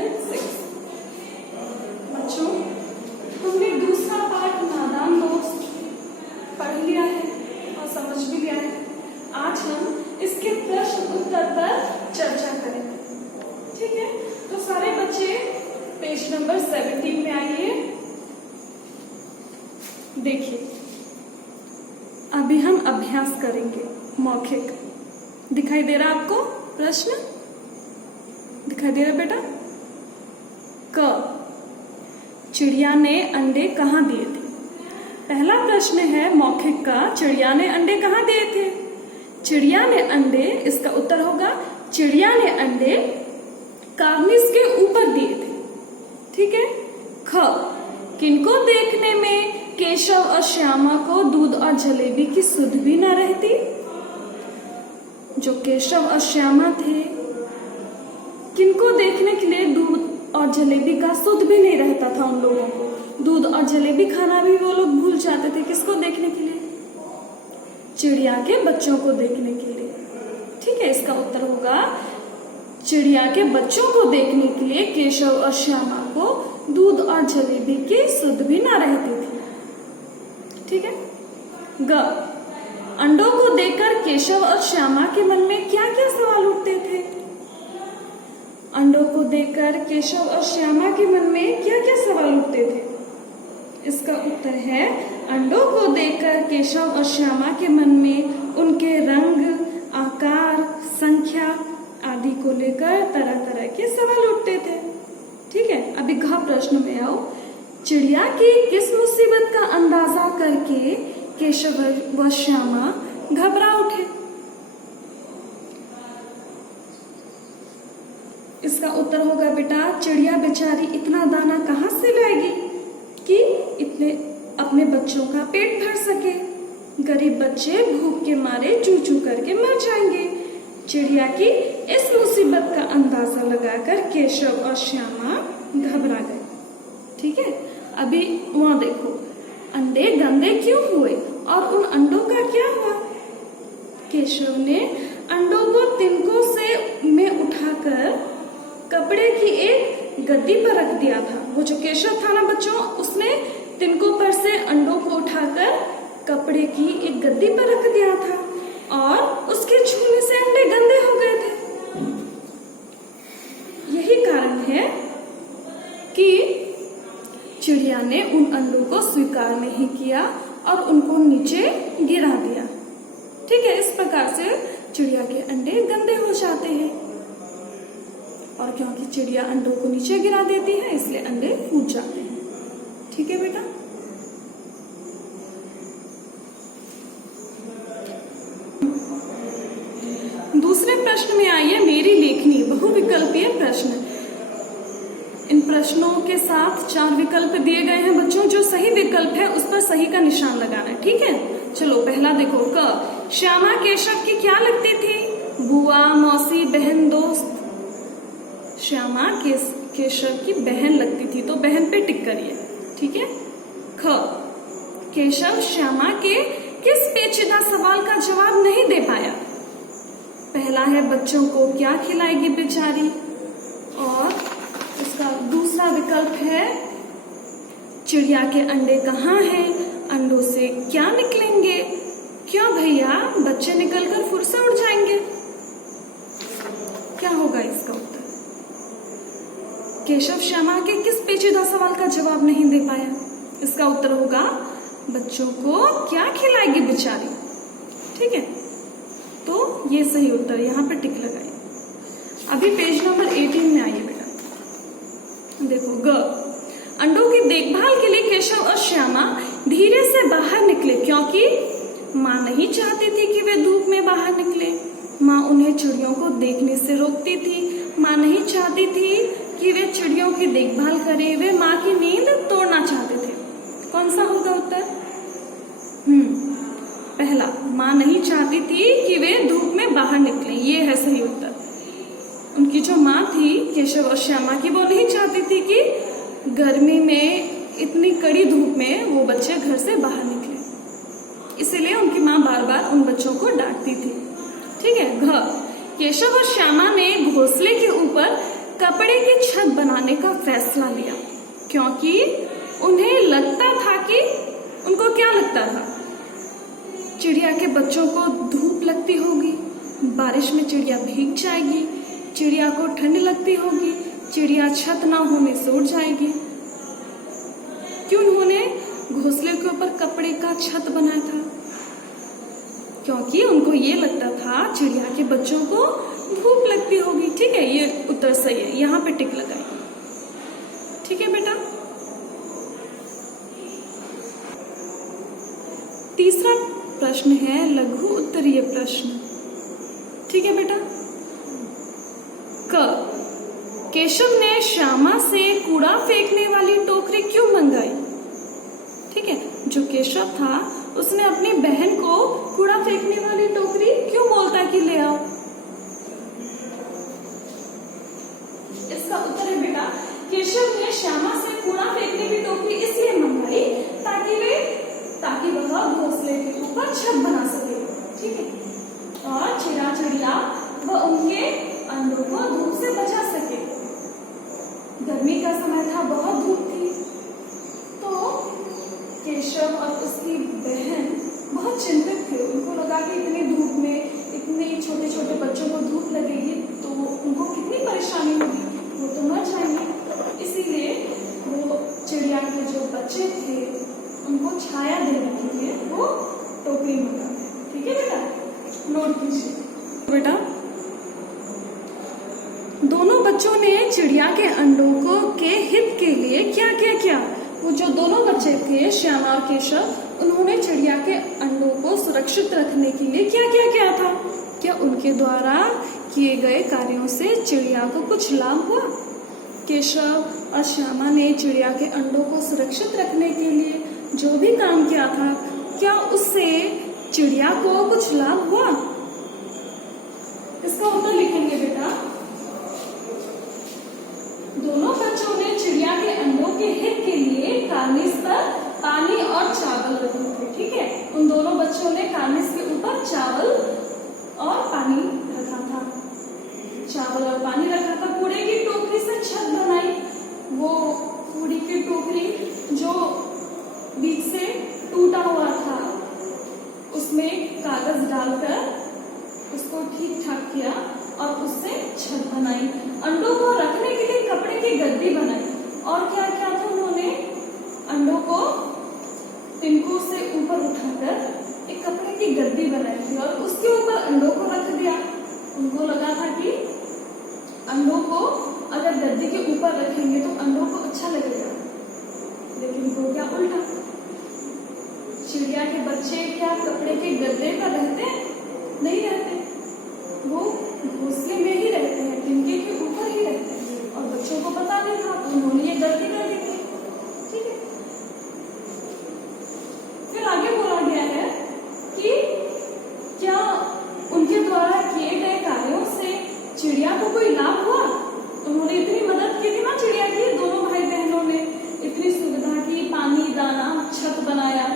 Unit 6। बच्चों, तुमने दूसरा पाठ नादान दोस्त पढ़ लिया है और समझ भी लिया है। आज हम इसके प्रश्न उत्तर पर चर्चा करेंगे, ठीक है? तो सारे बच्चे पेज नंबर 17 में आइए। देखिए, अभी हम अभ्यास करेंगे मौखिक। दिखाई दे रहा आपको प्रश्न? दिखाई दे रहा बेटा? क, चिड़िया ने अंडे कहाँ दिए थे? पहला प्रश्न है मौखिक का, चिड़िया ने अंडे कहाँ दिए थे? चिड़िया ने अंडे, इसका उत्तर होगा चिड़िया ने अंडे कार्निस के ऊपर दिए थे, ठीक है? ख, किनको देखने में केशव और श्यामा को दूध और जलेबी की सुध भी न रहती? जो केशव और श्यामा थे, किनको देखने के लिए दूध और जलेबी का सुध भी नहीं रहता था उन लोगों को। दूध और जलेबी खाना भी वो लोग भूल जाते थे। किसको देखने के लिए? चिड़िया के बच्चों को देखने के लिए, ठीक है? इसका उत्तर होगा चिड़िया के बच्चों को देखने के लिए केशव और श्यामा को दूध और जलेबी की सुध भी ना रहती थी, ठीक है? ग, अंडों को देखकर केशव और श्यामा के मन में क्या क्या सवाल उठते थे? अंडों को देखकर केशव और श्यामा के मन में क्या क्या सवाल उठते थे? इसका उत्तर है अंडों को देखकर केशव और श्यामा के मन में उनके रंग, आकार, संख्या आदि को लेकर तरह तरह के सवाल उठते थे, ठीक है? अभी घ प्रश्न में आओ। चिड़िया की किस मुसीबत का अंदाजा करके केशव व श्यामा घबरा उठे? इसका उत्तर होगा बेटा, चिड़िया बेचारी इतना दाना कहाँ से लाएगी कि इतने अपने बच्चों का पेट भर सके। गरीब बच्चे भूख के मारे चू चू करके मर जाएंगे। चिड़िया की इस मुसीबत का अंदाजा लगाकर केशव और श्यामा घबरा गए, ठीक है? अभी वहां देखो, अंडे गंदे क्यों हुए और उन अंडों का क्या हुआ? केशव ने अंडों को तिनकों से में उठाकर कपड़े की एक गद्दी पर रख दिया था। वो जो केशव था ना बच्चों, उसने तिनकों पर से अंडों को उठाकर कपड़े की एक गद्दी पर रख दिया था और उसके छूने से अंडे गंदे हो गए थे। यही कारण है कि चिड़िया ने उन अंडों को स्वीकार नहीं किया और उनको नीचे गिरा दिया, ठीक है? इस प्रकार से चिड़िया के अंडे गंदे हो जाते हैं और क्योंकि चिड़िया अंडों को नीचे गिरा देती है इसलिए अंडे फूट जाते हैं, ठीक है बेटा? दूसरे प्रश्न में आइए, मेरी लेखनी बहुविकल्पीय प्रश्न। इन प्रश्नों के साथ 4 विकल्प दिए गए हैं बच्चों। जो सही विकल्प है उस पर सही का निशान लगाना है, ठीक है? चलो पहला देखो, क, श्यामा केशव की क्या लगती थी? बुआ, मौसी, बहन, दोस्त। श्यामा केशव की बहन लगती थी, तो बहन पे टिक करिए, ठीक है? ख, केशव श्यामा के किस पेचीदा सवाल का जवाब नहीं दे पाया? पहला है बच्चों को क्या खिलाएगी बेचारी, और इसका दूसरा विकल्प है चिड़िया के अंडे कहाँ हैं, अंडों से क्या निकलेंगे, क्यों भैया बच्चे निकलकर फुर से उड़ जाएंगे? क्या होगा इसका उत्तर? केशव श्यामा के किस पेचीदा सवाल का जवाब नहीं दे पाया? इसका उत्तर होगा बच्चों को क्या खिलाएगी बेचारी, ठीक है? तो ये सही उत्तर, यहाँ पे टिक लगाइए। अभी पेज नंबर 18 में आइए बेटा। देखो, ग, अंडों की देखभाल के लिए केशव और श्यामा धीरे से बाहर निकले क्योंकि माँ नहीं चाहती थी कि वे धूप में बाहर निकले। माँ उन्हें चिड़ियों को देखने से रोकती थी। माँ नहीं चाहती थी कि वे चिड़ियों की देखभाल करें, वे माँ की नींद तोड़ना चाहते थे। कौन सा होगा उत्तर? पहला, माँ नहीं चाहती थी कि वे धूप में बाहर निकलें, ये है सही उत्तर। उनकी जो माँ थी केशव और श्यामा की, वो नहीं चाहती थी कि गर्मी में इतनी कड़ी धूप में वो बच्चे घर से बाहर निकले, इसीलिए उनकी माँ बार बार उन बच्चों को डांटती थी, ठीक है? घ, केशव और श्यामा ने घोंसले के ऊपर कपड़े की छत बनाने का फैसला लिया, क्योंकि उन्हें लगता था कि उनको क्या लगता था, चिड़िया के बच्चों को धूप लगती होगी, बारिश में चिड़िया भीग जाएगी, चिड़िया को ठंड लगती होगी, चिड़िया छत ना होने से उड़ जाएगी। क्यों उन्होंने घोंसले के ऊपर कपड़े का छत बनाया था? क्योंकि उनको ये लगता था चिड़िया के बच्चों को धूप लगती होगी। ठीक है, ये उत्तर सही है, यहाँ पे टिक लगाइए। ठीक है बेटा। तीसरा प्रश्न है लघु उत्तरीय प्रश्न। ठीक है बेटा। क केशव ने श्यामा से कूड़ा फेंकने वाली टोकरी क्यों मंगाई? ठीक है, जो केशव था उसने अपनी बहन को कूड़ा फेंकने वाली टोकरी क्यों बोलता कि ले आओ? इसका उत्तर है बेटा, केशव ने श्यामा से कूड़ा फेंकने की टोकरी इसलिए मंगाई ताकि वह घोंसले के ऊपर छत बना सके। ठीक है, और चिड़िया वह उनके अंडों को धूप से बचा सके। गर्मी का समय था, बहुत धूप थी, तो केशव और उसकी बहन बहुत चिंतित थे। उनको लगा कि इतनी धूप में इतने छोटे छोटे बच्चों को धूप लगेगी तो उनको कितनी परेशानी होगी, वो तो मर जाएंगे। इसीलिए वो चिड़िया के जो बच्चे थे उनको छाया देने के लिए वो टोकरी मंगाते। ठीक है बेटा, नोट कीजिए बेटा। दोनों बच्चों ने चिड़िया के अंडों के हित के लिए क्या क्या किया? वो जो दोनों बच्चे थे श्यामा और केशव, उन्होंने चिड़िया के अंडों को सुरक्षित रखने के लिए क्या क्या किया था? क्या उनके द्वारा किए गए कार्यों से चिड़िया को कुछ लाभ हुआ? केशव और श्यामा ने चिड़िया के अंडों को सुरक्षित रखने के लिए जो भी काम किया था, क्या उससे चिड़िया को कुछ लाभ हुआ? इसका उत्तर लिखेंगे बेटा। दोनों बच्चों ने चिड़िया के अंडों के हित के लिए कार्निस पर पानी और चावल रखे थे। ठीक है, उन दोनों बच्चों ने कार्निस के ऊपर चावल और पानी रखा था। चावल और पानी रखा था। कूड़े की टोकरी से छत बनाई। वो कूड़े की टोकरी जो बीच से टूटा हुआ था, उसमें कागज डालकर उसको ठीक ठाक किया और उससे छत बनाई। अंडों को रखने के लिए कपड़े की गद्दी बनाई। और क्या क्या था, उन्होंने अंडों को तिनकों से ऊपर उठाकर एक कपड़े की गद्दी बनाई थी और उसके ऊपर अंडों को रख दिया। उनको लगा था कि अंडों को अगर गद्दी के ऊपर रखेंगे तो अंडों को अच्छा लगेगा, लेकिन वो क्या उल्टा। चिड़िया के बच्चे क्या कपड़े के गद्दे पर रहते? नहीं रहते, वो घोंसले में ही रहते हैं, तिनके के ऊपर ही रहते हैं। और बच्चों को पता नहीं था तो उन्होंने ये गलती कर दी थी। ठीक है, फिर आगे बोला गया है कि क्या उनके द्वारा किए गए कार्यों से चिड़िया को कोई लाभ हुआ? उन्होंने इतनी मदद की थी ना चिड़िया की, दोनों भाई बहनों ने इतनी सुविधा की, पानी दाना छत बनाया।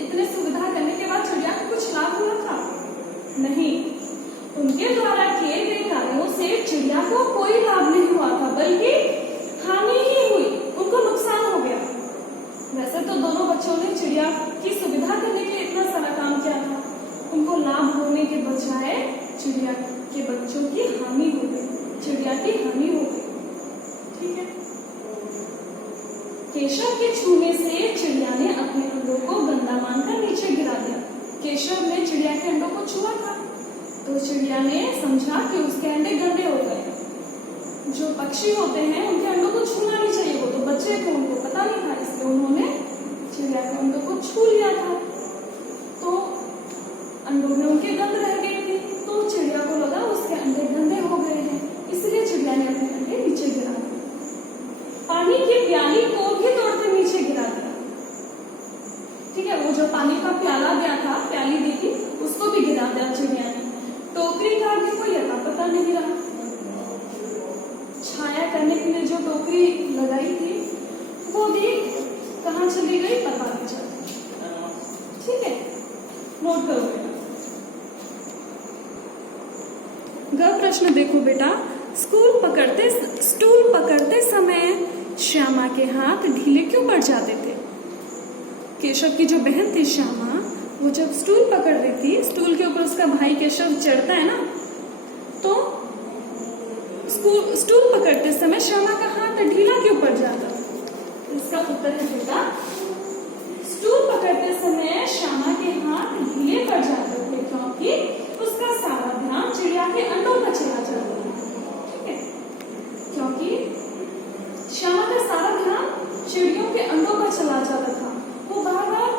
इतने सुविधा करने के बाद चिड़िया को कुछ लाभ हुआ था? नहीं, उनके द्वारा किए गए कार्यों से चिड़िया को कोई लाभ नहीं हुआ था, बल्कि हानि ही हुई, उनको नुकसान हो गया। वैसे तो दोनों बच्चों ने चिड़िया की सुविधा करने के लिए इतना सारा काम किया था, उनको लाभ होने के बजाय चिड़िया के बच्चों की हानि हो गई, चिड़िया की हानि हो गई। ठीक है, केशव के छूने से चिड़िया ने अपने अंडों को गंदा मानकर नीचे गिरा दिया। केशव ने चिड़िया के अंडों को छुआ था तो चिड़िया ने समझा कि उसके अंडे गंदे हो गए। जो पक्षी होते हैं उनके अंडों को छूना नहीं चाहिए, वो तो बच्चे थे, उनको पता नहीं था, इसलिए उन्होंने चिड़िया के अंडों को छू लिया था। तो अंडों में उनके गंद रह गई थी, तो चिड़िया को लगा उसके अंडे गंदे हो गए हैं, इसलिए चिड़िया ने अपने अंडे नीचे गिरा दिए। पानी की प्याली को भी तोड़कर नीचे गिरा दिया। ठीक है, वो जो पानी का प्याला दिया था, प्याली दी थी, उसको भी गिरा दिया चिड़िया ने। टोकरी का भी कोई पता नहीं रहा। छाया करने के लिए जो टोकरी लगाई थी वो भी कहाँ चली गई पता नहीं चला। ठीक है, नोट करो बेटा। ग प्रश्न देखो बेटा, स्टूल पकड़ते समय श्यामा के हाथ ढीले क्यों पड़ जाते थे? केशव की जो बहन थी श्यामा, वो जब स्टूल पकड़ रही थी, स्टूल के ऊपर उसका भाई केशव चढ़ता है ना, तो स्टूल पकड़ते समय श्यामा का हाथ ढीला क्यों पड़ जाता? इसका उत्तर है बेटा, स्टूल पकड़ते समय श्यामा के हाथ ढीले पड़ जाते थे क्योंकि उसका सारा ध्यान चिड़िया के अंडों पर चला जाता था। ठीक है, क्योंकि श्यामा का सारा ध्यान चिड़ियों के अंडों पर चला जाता था। वो बार बार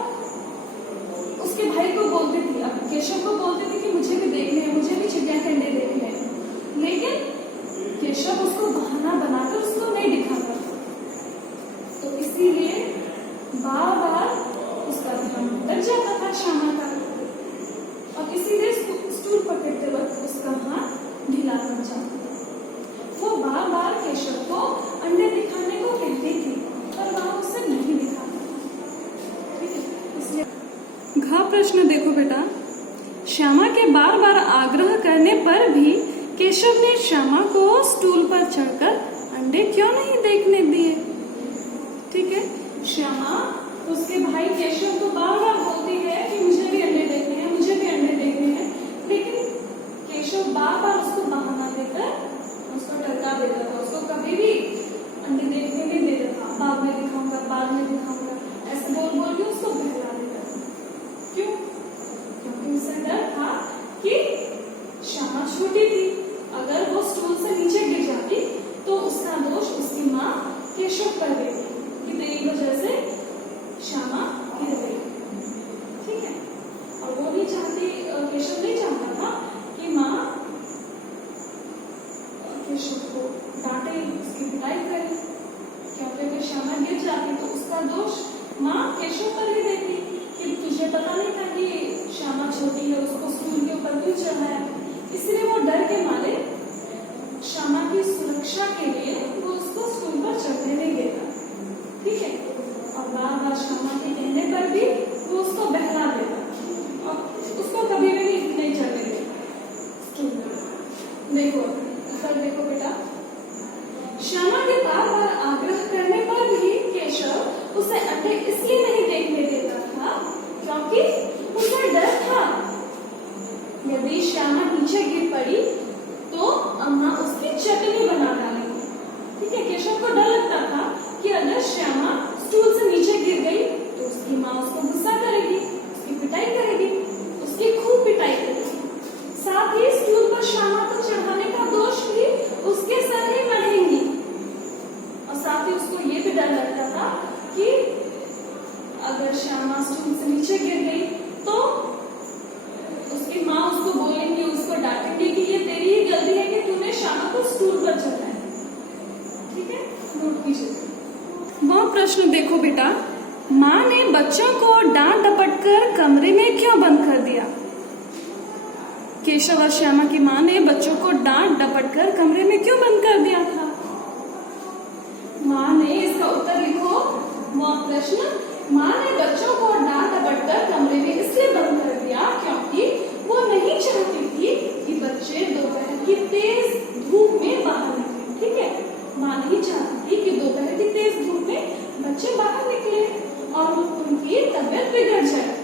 उसके भाई को बोलती थी, अब केशव को बोलती थी कि मुझे भी देखने हैं, मुझे भी चिड़िया के अंडे देखने हैं, लेकिन केशव उसको बहाना बनाकर उसको नहीं दिखाता था। तो इसीलिए बार बार उसका ध्यान भटक जाता था श्यामा का, और इसीलिए स्टूल पकड़ते वक्त उसका हाथ ढीला पड़ जाता था। वो बार बार केशव को अंडे दिखाने को कहती थी, पर वह उसे नहीं दिखाता। ठीक है, इसलिए घ प्रश्न देखो बेटा, श्यामा के बार बार आग्रह करने पर भी केशव ने श्यामा को स्टूल पर चढ़कर अंडे क्यों नहीं देखने दिए? ठीक है, श्यामा उसके भाई केशव को बार बार बोलती है कि मुझे भी अंडे देखने हैं, मुझे भी अंडे देखने हैं, लेकिन केशव बार बार उसको बहाना देकर उसको टरका देता था, उसको कभी भी अंडे देखने नहीं देता था। बाद में दिखाऊंगा, बाद में दिखाऊंगा, ऐसे बोल बोल के उसको बहला देता था। क्यों? क्योंकि उसे डर था कि श्यामा छोटी थी, अगर वो स्टूल से नीचे गिर जाती तो उसका दोष उसकी माँ केशव पर देती कि तेरी वजह से श्यामा गिर गई। ठीक है, और वो नहीं चाहती, केशव नहीं चाहता था कि माँ केशव को डांटे, उसकी पिटाई करे, क्योंकि अगर श्यामा गिर जाती तो उसका दोष माँ केशव पर ही देती कि तुझे पता नहीं था कि श्यामा छोटी है, उसको स्टूल के ऊपर क्यों चढ़ाया। इसलिए वो डर के मारे श्यामा की सुरक्षा के लिए वो उसको स्टूल पर चढ़ने नहीं देता। ठीक है, और बार बार श्यामा के कहने पर भी वो उसको बहला देता और उसको कभी भी नहीं चढ़ने देता स्टूल पर। देखो उत्तर देखो बेटा, श्यामा के बार बार आग्रह करने पर भी केशव उसे अंडे इसलिए नहीं देखने देता था क्योंकि उसे डर था यदि श्यामा नीचे गिर पड़ी तो अम्मा उसकी चटनी बना डालेगी। ठीक है, केशव को डर लगता था कि अगर श्यामा स्टूल से नीचे गिर गई तो उसकी माँ उसको गुस्सा करेगी, उसकी पिटाई करेगी, उसकी खूब पिटाई करेगी। साथ ही स्टूल पर श्यामा को चढ़ाने का दोष भी उसके सर ही बढ़ेंगी, और साथ ही उसको ये भी डर लगता था कि अगर श्यामा स्टूल से नीचे गिर गई तो उसकी माँ उसको बोलेंगी, उसको डांटेंगी कि ये तेरी ही गलती है कि तूने श्यामा को स्टूल पर चढ़ाया। ठीक है, नोट कीजिए। वह प्रश्न देखो बेटा, माँ ने बच्चों को डांट डपट कर कमरे में क्यों बंद कर दिया? केशव और श्यामा की माँ ने बच्चों को डांट डपट कर कमरे में क्यों बंद कर दिया था? माँ ने, इसका उत्तर लिखो। वह प्रश्न, माँ ने बच्चों को डांट डपट कर कमरे में इसलिए बंद कर दिया क्योंकि वो नहीं चाहती थी कि बच्चे दोपहर की तेज धूप में बाहर निकले। ठीक है, माँ नहीं चाहती थी कि दोपहर की तेज धूप में बच्चे बाहर निकले और उनकी तबीयत बिगड़ जाए,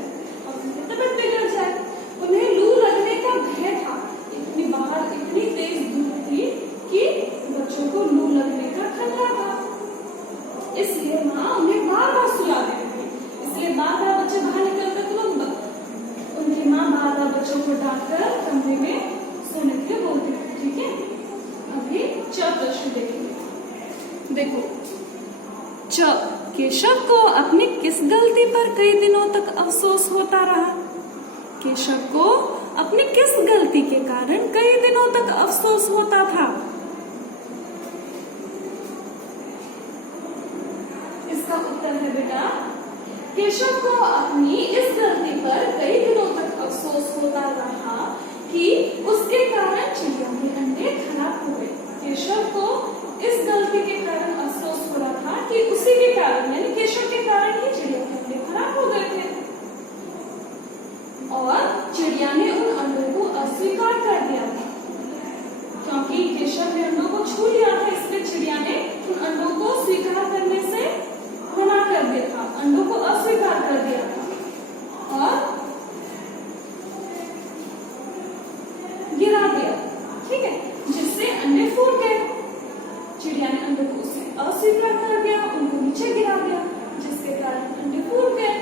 उन्हें लू लगने का भय था। इतनी तेज धूप थी कि बच्चों को लू लगने का खतरा था, इसलिए माँ उन्हें बार बार सुला देती थी। इसलिए बार बार बच्चे बाहर निकलते तो उनकी माँ बार बार बच्चों को डांटकर कमरे में सोने के लिए बोलती थी। ठीक है, अभी च प्रश्न देखेंगे। देखो, च, केशव को अपनी किस गलती पर कई दिनों तक अफसोस होता रहा? केशव को अपनी किस गलती के कारण कई दिनों तक अफसोस होता था? इसका उत्तर है बेटा, केशव को अपनी इस गलती पर कई दिनों तक अफसोस होता रहा कि उसके कारण चिड़िया के अंडे खराब हो गए। केशव को इस गलती के कारण अफसोस हो रहा था कि उसी के कारण, यानी केशव के कारण ही चिड़िया के अंडे खराब हो गए थे और चिड़िया ने उन अंडों को अस्वीकार कर दिया था क्योंकि तभी केशव ने अंडों को छू लिया था, इसलिए चिड़िया ने उन अंडों को स्वीकार करने से मना कर दिया था, अंडों को अस्वीकार कर दिया था और गिरा दिया। ठीक है, जिससे अंडे फूट गए। चिड़िया ने अंडों को उसे अस्वीकार कर दिया, उनको नीचे गिरा दिया, जिसके कारण अंडे फूट गए,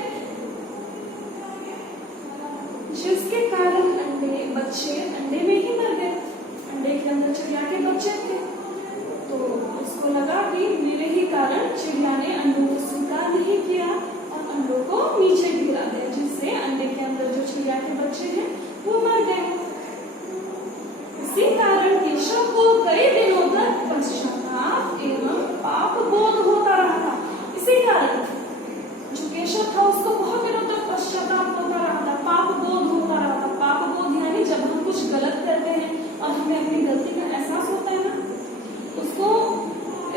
जिसके कारण बच्चे अंडे में ही मर गए। अंडे के अंदर चिड़िया के बच्चे थे, तो उसको लगा कि मेरे ही कारण चिड़िया ने अंडों को स्वीकार नहीं किया और अंडों को नीचे गिरा दिया, जिससे अंडे के अंदर जो चिड़िया के बच्चे हैं वो मर गए। इसी कारण केशव को कई दिनों तक पश्चाताप एवं पाप बोध होता रहा था। इसी कारण जो केशव था उसको बहुत दिनों तक पश्चाताप होता रहा था, पाप बोध होता रहा था। पाप बोध यानी जब हम कुछ गलत करते हैं और हमें अपनी गलती का एहसास होता है ना, उसको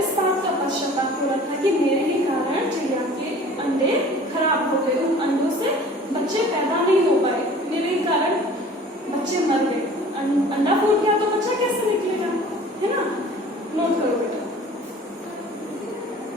इस बात का पश्चाताप हो रहा था कि मेरे ही कारण चिड़िया के अंडे खराब हो गए, उन अंडों से बच्चे पैदा नहीं हो पाए, मेरे ही कारण बच्चे मर गए। अंडा फूट गया तो